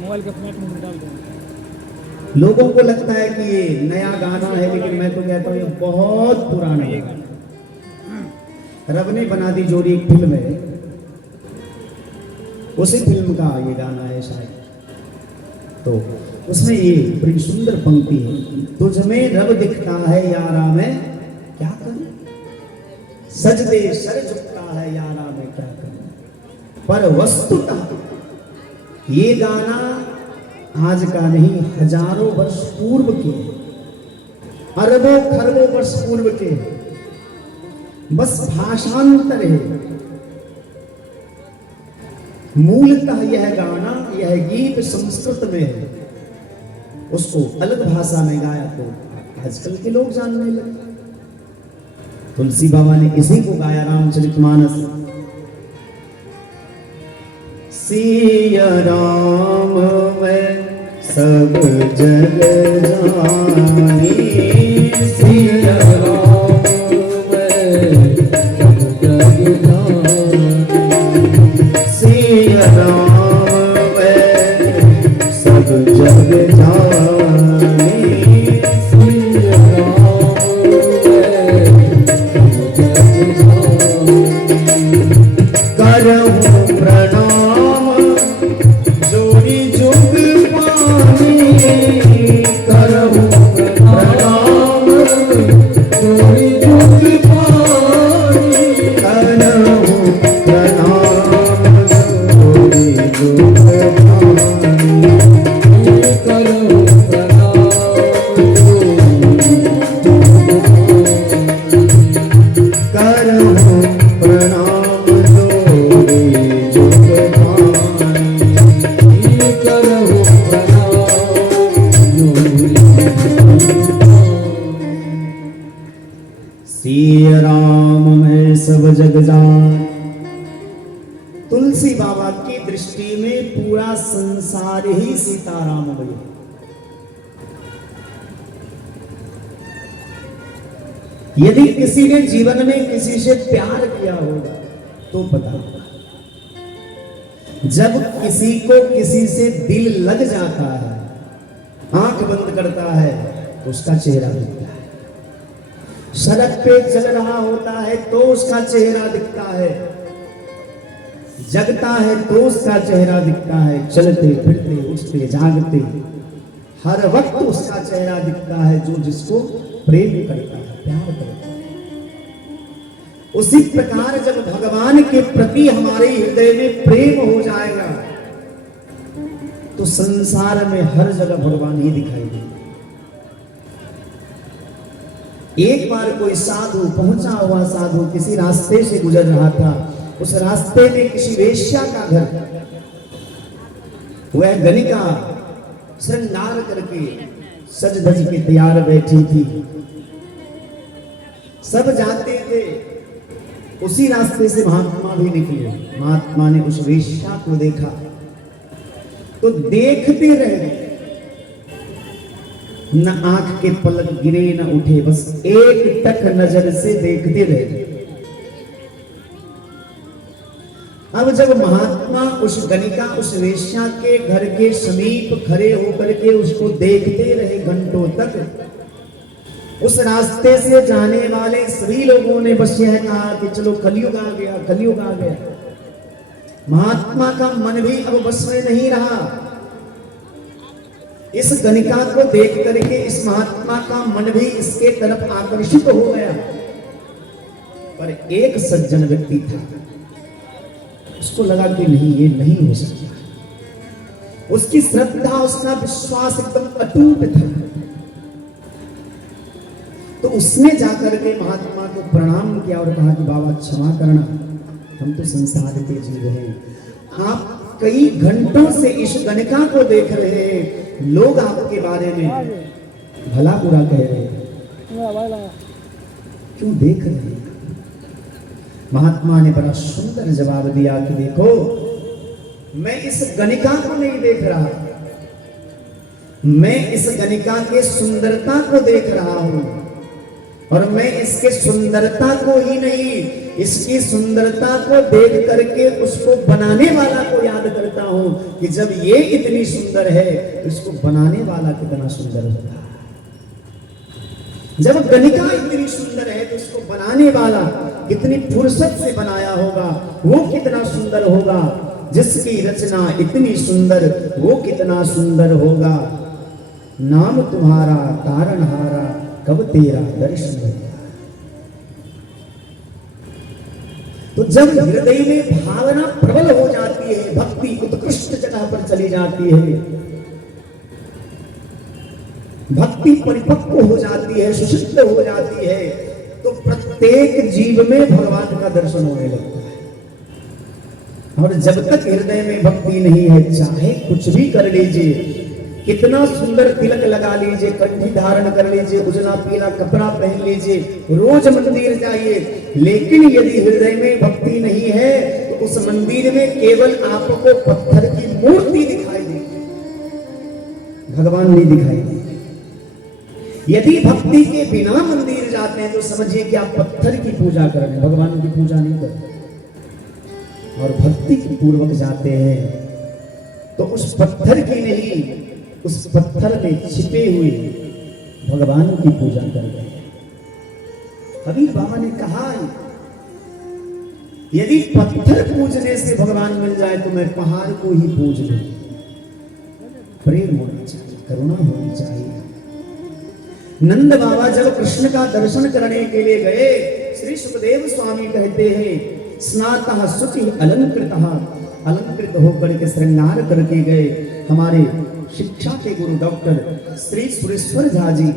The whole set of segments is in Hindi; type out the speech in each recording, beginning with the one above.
मोबाइल के फ्लैट में डाल दें। लोगों को लगता है कि ये नया गाना है, लेकिन मैं तो कहता हूँ ये बहुत पुराना है। रब ने बना दी जोड़ी एक फिल्म है, उसी फिल्म का ये गाना है शायद। तो उसमें ये बड़ी सुंदर पंक्ति है, तुझ में रब दिखता है यारा मैं क्या करूं, सजदे सर झुकता है यारा मैं क्या करूं। पर वस्तुतः ये गाना आज का नहीं, हजारों वर्ष पूर्व के, अरबों खरबों वर्ष पूर्व के, बस भाषांतर है। मूलतः यह गाना, यह गीत संस्कृत में है, उसको अलग भाषा में गाया तो आजकल के लोग जानने लगे। तुलसी बाबा ने इसी को गाया रामचरितमानस। सिया राम मैं सब जग जानी, सिया राम मैं सब जग जानी, सिया राम मैं सब जग जानी, सिया राम मैं सब जग जानी। करहूं प्रणाम जोड़ी जुग पानी, करहूं प्रणाम जोड़ी जुग पानी, करहूं प्रणाम जोड़ी जुग पानी, करहूं प्रणाम करहूं प्रणाम जोड़ी जुग पानी, करहूं सिया राम मैं सब जग जान। तुलसी बाबा की दृष्टि में पूरा संसार ही सीताराम भई। यदि किसी ने जीवन में किसी से प्यार किया होगा तो पता होगा, जब किसी को किसी से दिल लग जाता है, आंख बंद करता है तो उसका चेहरा दिखता है। सड़क पे चल रहा होता है तो उसका चेहरा दिखता है, जगता है तो उसका चेहरा दिखता है, चलते फिरते उठते जागते हर वक्त उसका चेहरा दिखता है। जो जिसको प्रेम करता है, प्यार करता है। उसी प्रकार जब भगवान के प्रति हमारे हृदय में प्रेम हो जाएगा तो संसार में हर जगह भगवान ही दिखाई देगा। एक बार कोई साधु, पहुंचा हुआ साधु किसी रास्ते से गुजर रहा था। उस रास्ते में किसी वेश्या का घर, वह गणिका श्रृंगार करके सज धज के तैयार बैठी थी। सब जाते थे, उसी रास्ते से महात्मा भी निकले। महात्मा ने उस वेश्या को देखा तो देखते रह गए, न आंख के पलक गिरे न उठे, बस एक टक नजर से देखते रह गए। अब जब महात्मा उस गणिका, उस वेश्या के घर के समीप खड़े होकर के उसको देखते रहे घंटों तक, उस रास्ते से जाने वाले सभी लोगों ने बस यह कहा कि चलो कलयुग आ गया, कलयुग आ गया। महात्मा का मन भी अब बस में नहीं रहा। इस गणिका को देख करके इस महात्मा का मन भी इसके तरफ आकर्षित हो गया। पर एक सज्जन व्यक्ति था, उसको लगा कि नहीं, ये नहीं हो सकता। उसकी श्रद्धा, उसका विश्वास एकदम अटूट था। तो उसने जाकर के महात्मा को प्रणाम किया और कहा कि बाबा क्षमा करना, हम तो संसार के जीव हैं, आप कई घंटों से इस गणिका को देख रहे हैं, लोग आपके बारे में भला बुरा कह रहे हैं, क्यों देख रहे हैं? महात्मा ने बड़ा सुंदर जवाब दिया कि देखो, मैं इस गणिका को नहीं देख रहा, मैं इस गणिका के सुंदरता को देख रहा हूं। और मैं इसके सुंदरता को ही नहीं, इसकी सुंदरता को देख करके उसको बनाने वाला को याद करता हूं कि जब ये इतनी सुंदर है तो इसको बनाने वाला कितना सुंदर होगा। जब गणिका इतनी सुंदर है तो उसको बनाने वाला कितनी फुर्सत से बनाया होगा, वो कितना सुंदर होगा। जिसकी रचना इतनी सुंदर वो कितना सुंदर होगा। नाम तुम्हारा तारणहारा कब तेरा दर्शन होगा। तो जब हृदय में भावना प्रबल हो जाती है, भक्ति उत्कृष्ट जगह पर चली जाती है, भक्ति परिपक्व हो जाती है, सुसिद्ध हो जाती है, तो प्रत्येक जीव में भगवान का दर्शन होने लगता है। और जब तक हृदय में भक्ति नहीं है, चाहे कुछ भी कर लीजिए, कितना सुंदर तिलक लगा लीजिए, कंठी धारण कर लीजिए, उजला पीला कपड़ा पहन लीजिए, रोज मंदिर जाइए, लेकिन यदि हृदय में भक्ति नहीं है तो उस मंदिर में केवल आपको पत्थर की मूर्ति दिखाई देगी, भगवान नहीं दिखाई देगी। यदि भक्ति के बिना मंदिर जाते हैं तो समझिए कि आप पत्थर की पूजा कर रहे हैं, भगवान की पूजा नहीं कर रहे। और भक्ति पूर्वक जाते हैं तो उस पत्थर की नहीं, उस पत्थर में छिपे हुए भगवान की पूजा कर रहे हैं। कबीर बाबा ने कहा, यदि पत्थर पूजने से भगवान मिल जाए तो मैं पहाड़ को ही पूज लूं। प्रेम होना चाहिए, करुणा होनी चाहिए। नंद बाबा जब कृष्ण का दर्शन करने के लिए गए, श्री सुखदेव स्वामी कहते हैं, स्नातः शुचि अलंकृतः, अलंकृत होकर के श्रृंगार करके गए। हमारे शिक्षा के गुरु डॉक्टर श्री सुरेश्वर झा जी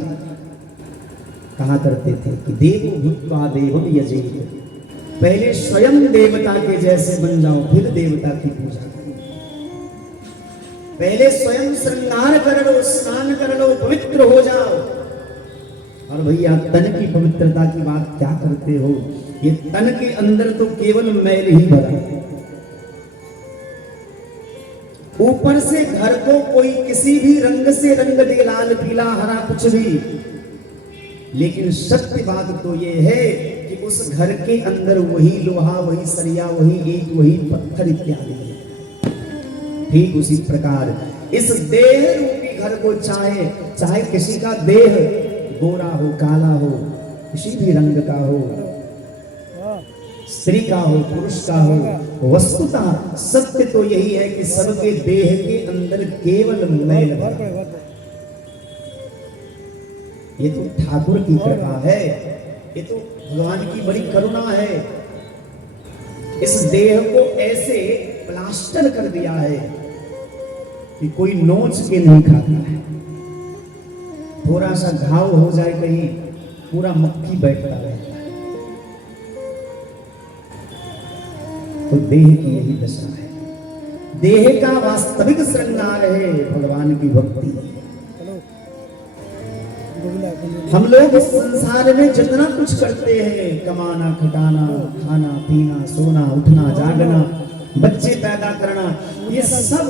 कहा करते थे कि देवो भूत्वा देवं यजेत, पहले स्वयं देवता के जैसे बन जाओ फिर देवता की पूजा करो। पहले स्वयं श्रृंगार कर लो, स्नान कर लो, पवित्र हो जाओ। और भैया तन की पवित्रता की बात क्या करते हो, ये तन के अंदर तो केवल मैल ही भरा है। ऊपर से घर को कोई किसी भी रंग से रंग दे, लाल पीला हरा कुछ भी, लेकिन सत्य बात तो ये है कि उस घर के अंदर वही लोहा, वही सरिया, वही ईंट, वही पत्थर इत्यादि है। ठीक उसी प्रकार इस देह रूपी घर को चाहे किसी का देह गोरा हो, काला हो, किसी भी रंग का हो, स्त्री का हो, पुरुष का हो, वस्तुतः सत्य तो यही है कि सबके देह के अंदर केवल मैल भरा। ये तो ठाकुर की कृपा है, ये तो भगवान की बड़ी करुणा है। इस देह को ऐसे प्लास्टर कर दिया है कि कोई नोच के नहीं खाता है। थोड़ा सा घाव हो जाए कहीं, पूरा मक्खी बैठता रहता है। तो देह की यही दशा है। देह का वास्तविक श्रृंगार है भगवान की भक्ति। हम लोग इस संसार में जितना कुछ करते हैं, कमाना, खटाना, खाना पीना, सोना, उठना, जागना, बच्चे पैदा करना, ये सब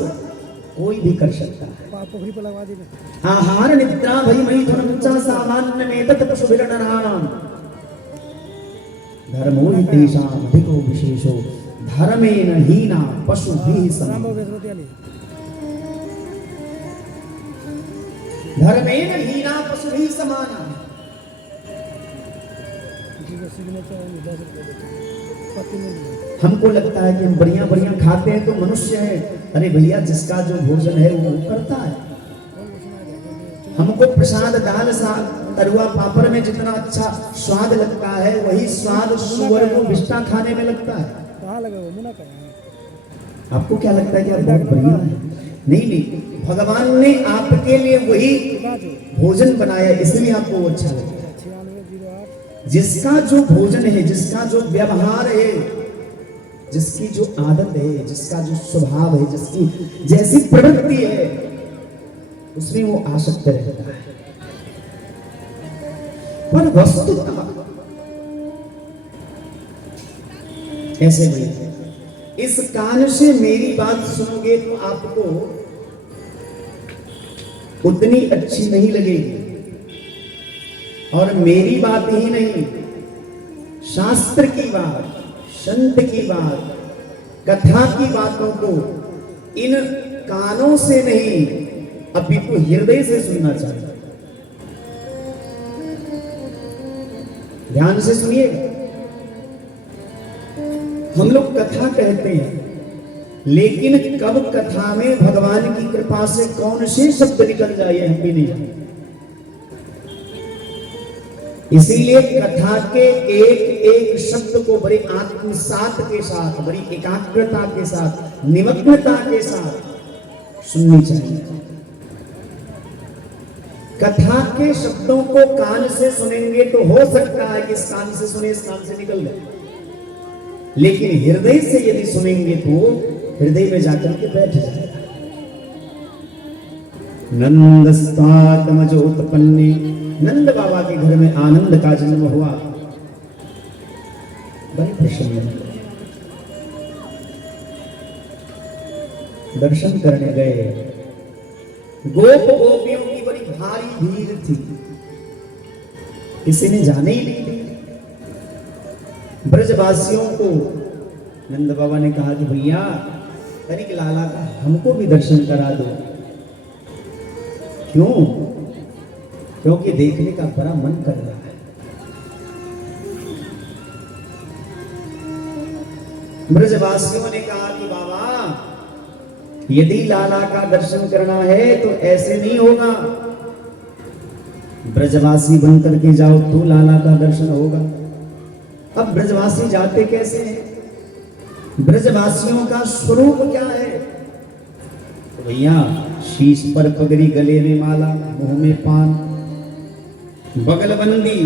कोई भी कर सकता है। आहार निद्रा भई मैथुनं च सामान्य में तत् पशुभिर्नराणाम् धर्मो हि तेषाम् अधिको विशेषो धर्मेण हीना पशुभिः समम्। धर्मेण हीना पशुभिः समाना। हमको लगता है कि हम बढ़िया बढ़िया खाते हैं तो मनुष्य है। अरे भैया, जिसका जो भोजन है वो करता है। हमको प्रसाद, दाल, साग, तरुआ, पापड़ में जितना अच्छा स्वाद लगता है वही स्वाद सुअर को बिस्टा खाने में लगता है। आपको क्या लगता है कि आप बहुत बढ़िया है? नहीं, भगवान ने आपके लिए वही भोजन बनाया, इसलिए आपको वो अच्छा लगता है। जिसका जो भोजन है, जिसका जो व्यवहार है, जिसकी जो आदत है, जिसका जो स्वभाव है, जिसकी जैसी प्रवृत्ति है, उसमें वो आसक्त रहता है। पर वस्तुतः ऐसे नहीं। इस कान से मेरी बात सुनोगे तो आपको उतनी अच्छी नहीं लगेगी। और मेरी बात ही नहीं, शास्त्र की बात, संत की बात, कथा की बातों को इन कानों से नहीं अपितु हृदय से सुनना चाहिए। ध्यान से सुनिएगा। हम लोग कथा कहते हैं, लेकिन कब कथा में भगवान की कृपा से कौन से शब्द निकल जाए हम भी नहीं जानते। इसीलिए कथा के एक एक शब्द को बड़े आत्मसात के साथ, बड़ी एकाग्रता के साथ, निमग्नता के साथ सुननी चाहिए। कथा के शब्दों को कान से सुनेंगे तो हो सकता है कि इस कान से सुने इस कान से निकल जाए, लेकिन हृदय से यदि सुनेंगे तो हृदय में जाकर के बैठ जाएगा। नंदस्तातमजोत्पन्ने, नंद बाबा के घर में आनंद का जन्म हुआ। बड़े प्रसन्न दर्शन करने गए। गोप गोपियों की बड़ी भारी भीड़ थी, किसी ने जाने ही नहीं दिया। ब्रजवासियों को नंद बाबा ने कहा कि भैया तनिक लाला का हमको भी दर्शन करा दो। क्यों? क्योंकि देखने का बड़ा मन कर रहा है। ब्रजवासियों ने कहा कि बाबा यदि लाला का दर्शन करना है तो ऐसे नहीं होगा, ब्रजवासी बन करके जाओ तो लाला का दर्शन होगा। अब ब्रजवासी जाते कैसे हैं? ब्रजवासियों का स्वरूप क्या है? तो भैया शीश पर पगड़ी, गले में माला, मुंह में पान, बगलबंदी,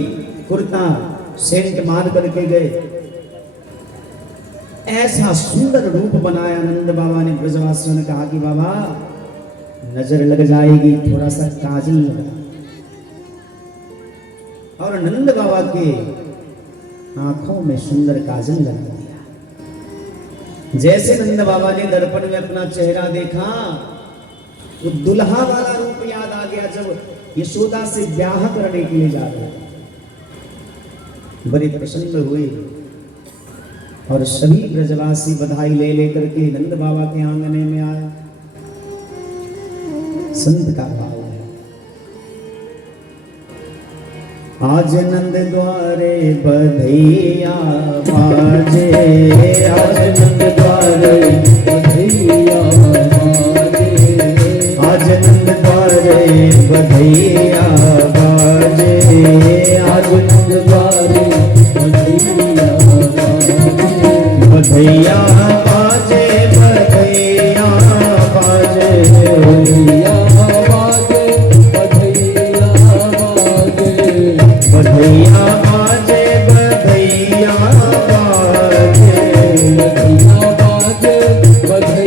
कुर्ता, सेंट मार करके गए। ऐसा सुंदर रूप बनाया नंद बाबा ने। ब्रजवासियों ने कहा कि बाबा नजर लग जाएगी, थोड़ा सा काजल लगा। और नंद बाबा के आंखों में सुंदर काजल लगा दिया। जैसे नंद बाबा ने दर्पण में अपना चेहरा देखा तो दुल्हा वाला रूप याद आ गया, जब यशोदा से ब्याह करने के लिए जा रहे। बड़े प्रसन्न हुए और सभी ब्रजवासी बधाई ले लेकर के नंद बाबा के आंगने में आए। संत का भाव है, आज नंद द्वारे बधैया बाजे, आज नंद द्वारे बधैया बाजे, आज नंद द्वारे बधैया बाजे, आज नंद द्वारे बधैया बधैया बाजे, बधैया बाजे, बधैया बाजे, बधैया बाजे, बधैया बाजे, बधैया बाजे, बधैया बाजे,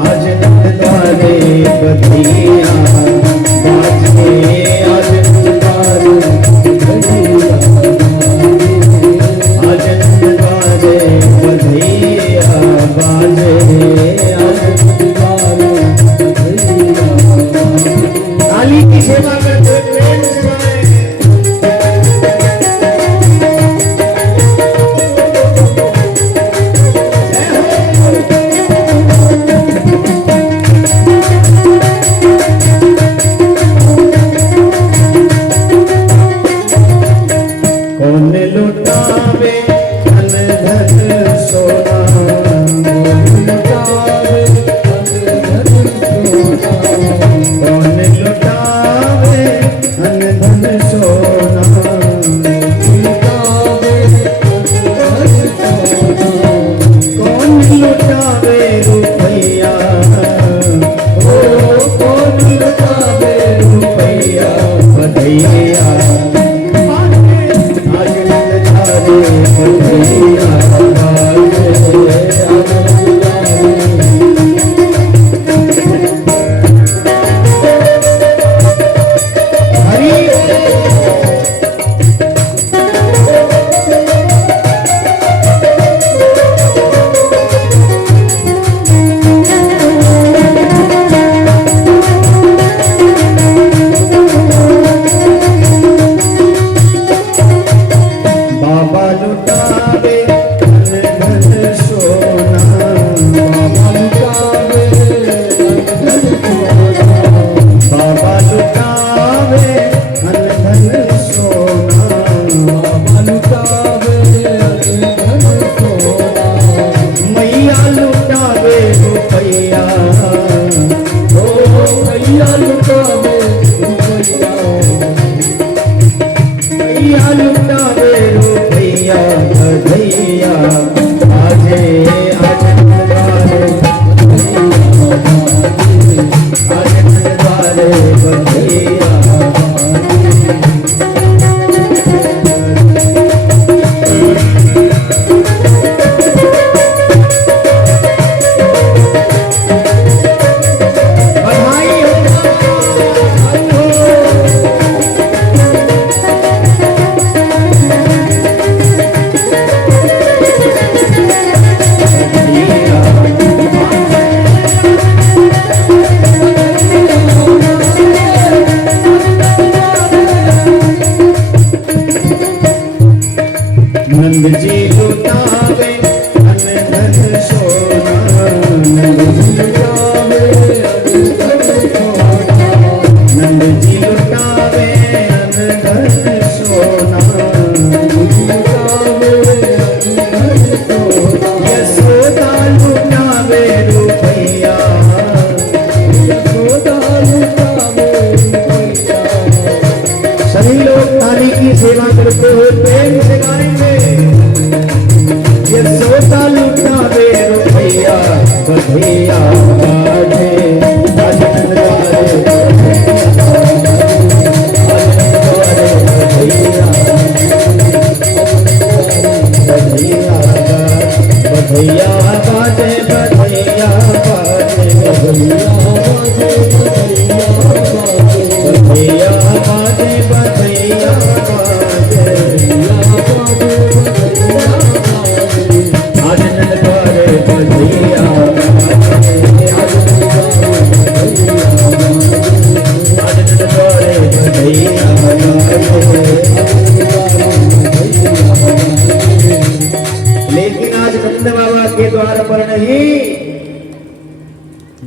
आज नंद द्वारे बधैया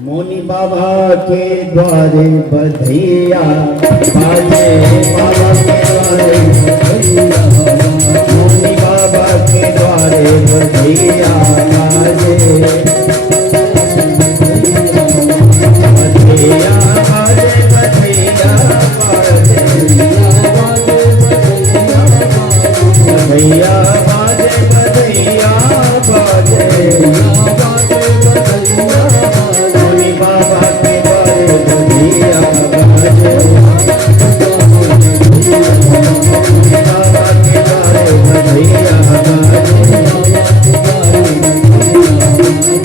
मौनी बाबा के द्वारे बधैया बाजे, बाबा के द्वारे बधैया, मौनी बाबा के द्वारे बधैया बाजे, बधैया बाजे, बधैया बाजे, बधैया बाजे, बधैया बाजे, बाबा के द्वारे बधैया बाजे, बाबा के द्वारे बधैया बाजे,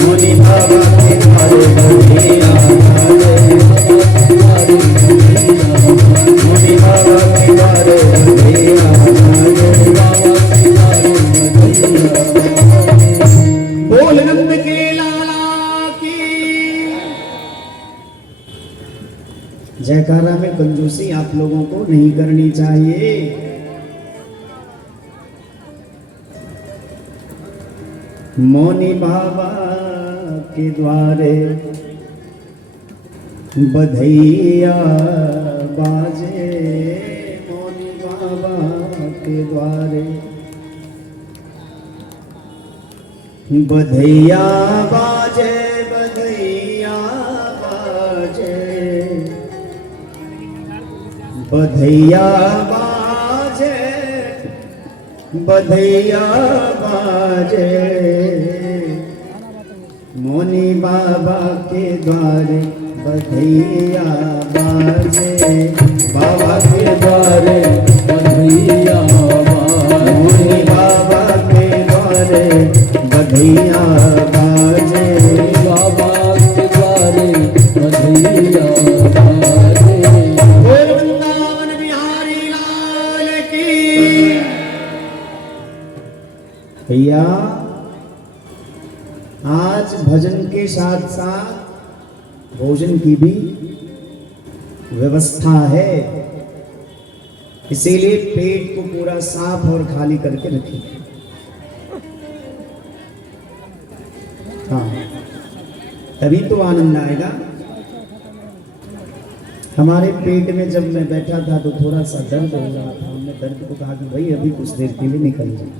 मुनि बाबा के द्वारे बधैया बाजे, मुनि बाबा के द्वारे बधैया बाजे। बोल नंद के लाला की जयकारा में कंजूसी आप लोगों को नहीं करनी चाहिए। मौनी बाबा के द्वारे बधैया बाजे, मौनी बाबा के द्वारे बधैया बाजे, बधैया बाजे, बधैया बाजे, बधैया बाजे, मौनी बाबा के द्वारे बधैया बाजे, बाबा के द्वारे बधैया बाजे, मौनी बाबा के द्वारे बधैया बाजे, बाबा के द्वारे बधैया बाजे। बोल वृंदावन बिहारी लाल की। भैया आज भजन के साथ साथ भोजन की भी व्यवस्था है, इसीलिए पेट को पूरा साफ और खाली करके रखिए। हाँ, तभी तो आनंद आएगा। हमारे पेट में जब मैं बैठा था तो थोड़ा सा दर्द हो रहा था। हमने दर्द को कहा कि भाई अभी कुछ देर के लिए निकल जाए,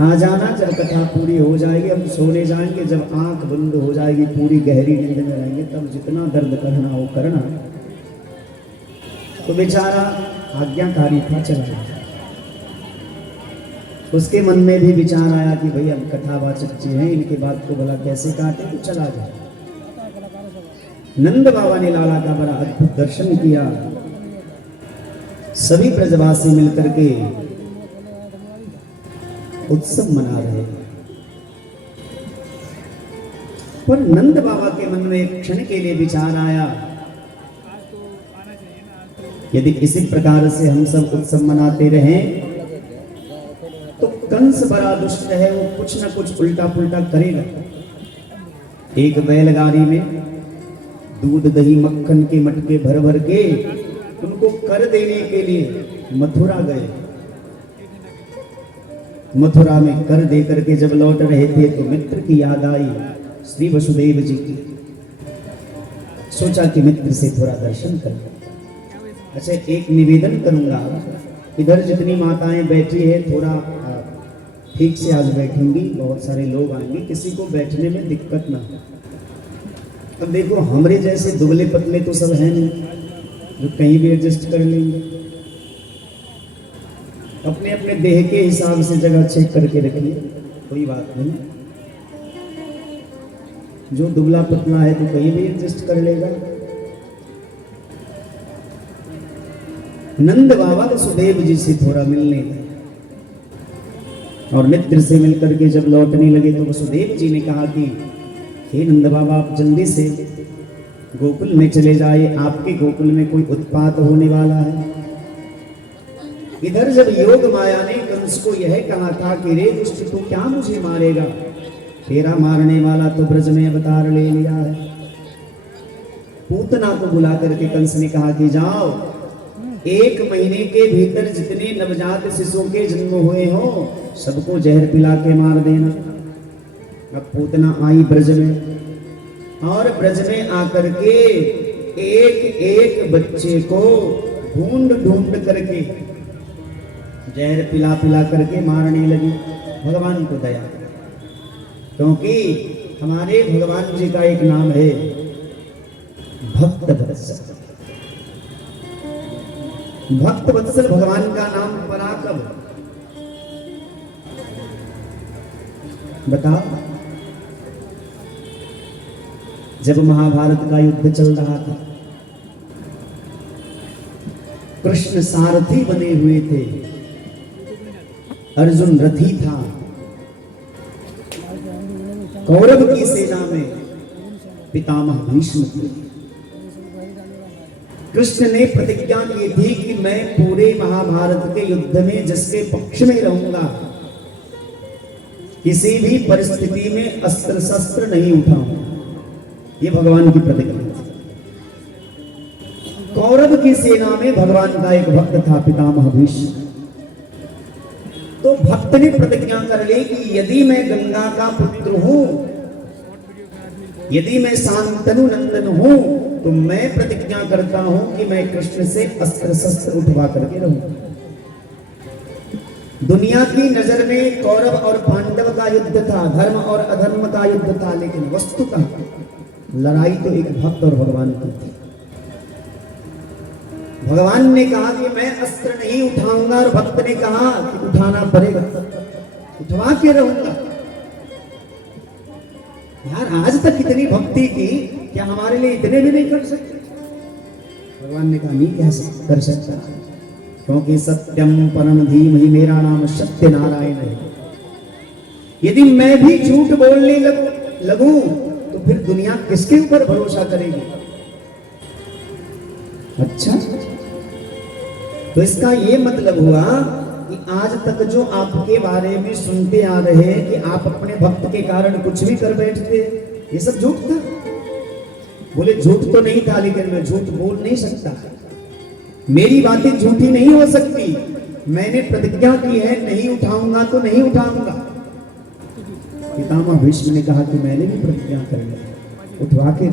आ जाना, जब कथा पूरी हो जाएगी हम सोने जाएंगे, जब आंख बंद हो जाएगी पूरी गहरी नींद में रहेंगे तब जितना दर्द करना हो करना। तो बेचारा आज्ञाकारी था, चला गया। उसके मन में भी विचार आया कि भाई अब कथावाचक जी हैं, इनके बात को भला कैसे काटे, तो चला गया। नंद बाबा ने लाला का बड़ा अद्भुत दर्शन किया। सभी ब्रजवासी मिलकर के उत्सव मना रहे, पर नंद बाबा के मन में एक क्षण के लिए विचार आया, यदि इसी प्रकार से हम सब उत्सव मनाते रहें तो कंस बड़ा दुष्ट है, वो कुछ न कुछ उल्टा पुल्टा करेगा। एक बैलगाड़ी में दूध दही मक्खन के मटके भर भर के उनको कर देने के लिए मथुरा गए। मथुरा में कर दे करके जब लौट रहे थे तो मित्र की याद आई, श्री वसुदेव जी की। सोचा कि मित्र से थोड़ा दर्शन कर। अच्छा, एक निवेदन करूंगा, इधर जितनी माताएं बैठी है थोड़ा ठीक से आज बैठेंगी, बहुत सारे लोग आएंगे, किसी को बैठने में दिक्कत ना हो। अब देखो हमरे जैसे दुबले पतले तो सब हैं नहीं जो कहीं भी एडजस्ट कर लेंगे। अपने अपने देह के हिसाब से जगह चेक करके रखिए, कोई बात नहीं। जो दुबला पतला है तो कहीं भी एडजस्ट कर लेगा। नंद बाबा वसुदेव जी से थोड़ा मिलने गए और मित्र से मिलकर के जब लौटने लगे तो वसुदेव जी ने कहा कि हे नंद बाबा, आप जल्दी से गोकुल में चले जाइए, आपके गोकुल में कोई उत्पात होने वाला है। इधर जब योग माया ने कंस को यह कहा था कि रे दुष्ट, तू क्या मुझे मारेगा, तेरा मारने वाला तो ब्रज में अवतार ले लिया है। पूतना को बुला करके कंस ने कहा कि जाओ, 1 महीने के भीतर जितने नवजात शिशुओं के जन्म हुए हो सबको जहर पिला के मार देना। अब पूतना आई ब्रज में, और ब्रज में आकर के एक एक बच्चे को ढूंढ ढूंढ करके जहर पिला पिला करके मारने लगी। भगवान को दया, क्योंकि हमारे भगवान जी का एक नाम है भक्त वत्सल। भक्त वत्सल भगवान का नाम पराक्रम। बताओ, जब महाभारत का युद्ध चल रहा था, कृष्ण सारथी बने हुए थे, अर्जुन रथी था। कौरव की सेना में पितामह भीष्म थे। कृष्ण ने प्रतिज्ञा की थी कि मैं पूरे महाभारत के युद्ध में जिसके पक्ष में रहूंगा, किसी भी परिस्थिति में अस्त्र शस्त्र नहीं उठाऊंगा। ये भगवान की प्रतिज्ञा थी। कौरव की सेना में भगवान का एक भक्त था, पितामह भीष्म। तो भक्त ने प्रतिज्ञा कर ली कि यदि मैं गंगा का पुत्र हूं, यदि मैं शांतनु नंदन हूं, तो मैं प्रतिज्ञा करता हूं कि मैं कृष्ण से अस्त्र शस्त्र उठवा करके रहूंगा। दुनिया की नजर में कौरव और पांडव का युद्ध था, धर्म और अधर्म का युद्ध था, लेकिन वस्तुतः लड़ाई तो एक भक्त और भगवान की थी। भगवान ने कहा कि मैं अस्त्र नहीं उठाऊंगा, और भक्त ने कहा कि उठाना पड़ेगा, उठवा के रहूंगा। यार, आज तक कितनी भक्ति की, क्या हमारे लिए इतने भी नहीं कर सकते? भगवान ने कहा नहीं कर सकता, क्योंकि सत्यम परम धीमहि, मेरा नाम सत्य नारायण है। यदि मैं भी झूठ बोलने लगूं तो फिर दुनिया किसके ऊपर भरोसा करेगी? अच्छा, तो इसका ये मतलब हुआ कि आज तक जो आपके बारे में सुनते आ रहे हैं कि आप अपने भक्त के कारण कुछ भी कर बैठते, ये सब झूठ था। बोले झूठ तो नहीं था, लेकिन मैं झूठ बोल नहीं सकता, मेरी बातें झूठी नहीं हो सकती। मैंने प्रतिज्ञा की है, नहीं उठाऊंगा तो नहीं उठाऊंगा। पितामह भीष्म ने कहा कि मैंने भी प्रतिज्ञा कर ली, उठवा के